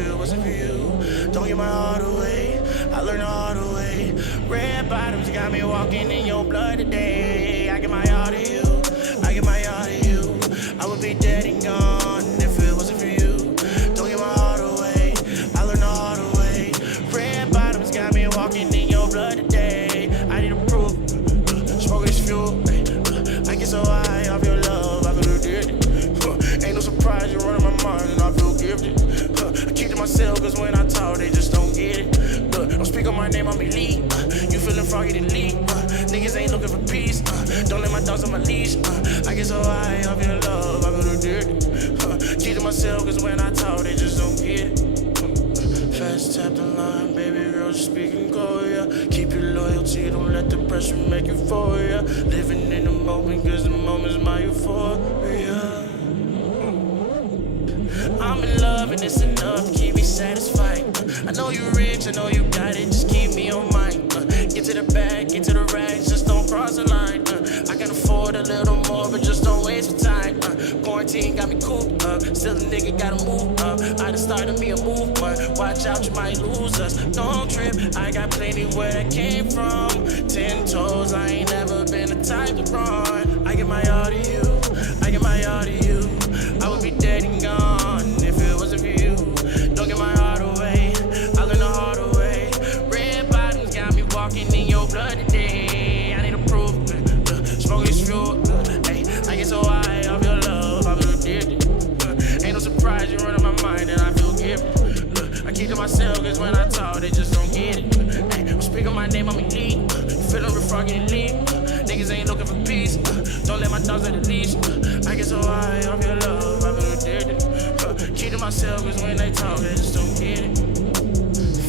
it wasn't for you. Don't give my heart away, I learned the hard way. Red bottoms got me walking in your blood today. I give my all to you, I give my all to you. I would be dead and gone if it wasn't for you. Don't give my heart away, I learned the hard way. Red bottoms got me walking in your blood today. I need a proof, smoke is fuel. I get so high off your love, I feel addicted. Ain't no surprise, you're running my mind and I feel gifted. I keep to myself cause when I talk, they just don't get it. Look, don't speak on my name, I'm elite. You feeling froggy to leak. Niggas ain't looking for peace. Don't let my dogs on my leash. I get so high off your love, I feel addicted. Keep to myself cause when I talk, they just don't get it. Fast tap the line, baby girl, just speaking cold, yeah. Keep your loyalty, don't let the pressure make you fall, yeah. Living in the moment, cause the moment's my euphoria. I'm in love and it's enough to keep me satisfied. I know you rich, I know you got it, just keep me on mind. Get to the bag, get to the rags, just don't cross the line. I can afford a little more, but just don't waste your time. Quarantine got me cooped up, still a nigga gotta move up. I just started me a movement, watch out, you might lose us. Don't trip, I got plenty where that came from. 10 toes, I ain't never been the type to run. I give my all to you, I give my all to you. I would be dead and gone if it wasn't for you. Don't give my heart away, I learned the hard way. Red bottoms got me walking in your blood today. I need a proof, smoke is fuel. I get so high off your love, I feel addicted. Ain't no surprise, you running my mind and I feel gifted. I keep to myself cause when I talk, they just don't get it. Don't speak on my name, I'm elite. You feeling real froggy and leap. Niggas ain't looking for peace. Don't let my dogs on the leash. I get so high off your love, I feel addicted. Keep to myself cause when they talk, they just don't get it.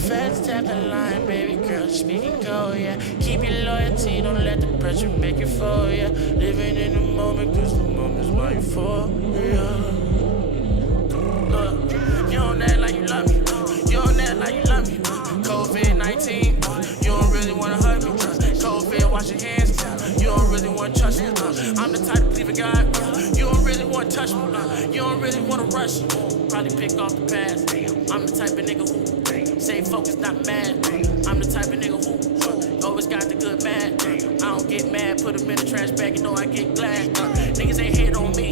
Fast tap the line, baby girl, just speaking cold, yeah. Keep your loyalty, don't let the pressure make you fall, yeah. Living in the moment, cause the moment's my euphoria. Look, you don't act like you love me, you don't act like you love me. COVID-19, you don't really wanna hurt me. COVID, wash your hands, you don't really wanna trust me. I'm the type to believe in God, you don't really wanna touch me. You don't really wanna rush me, probably pick off the past. I'm the type of nigga who stay focused, not mad. I'm the type of nigga who always got the good bad. I don't get mad, put them in the trash bag, you know I get glad. Niggas ain't hate on me,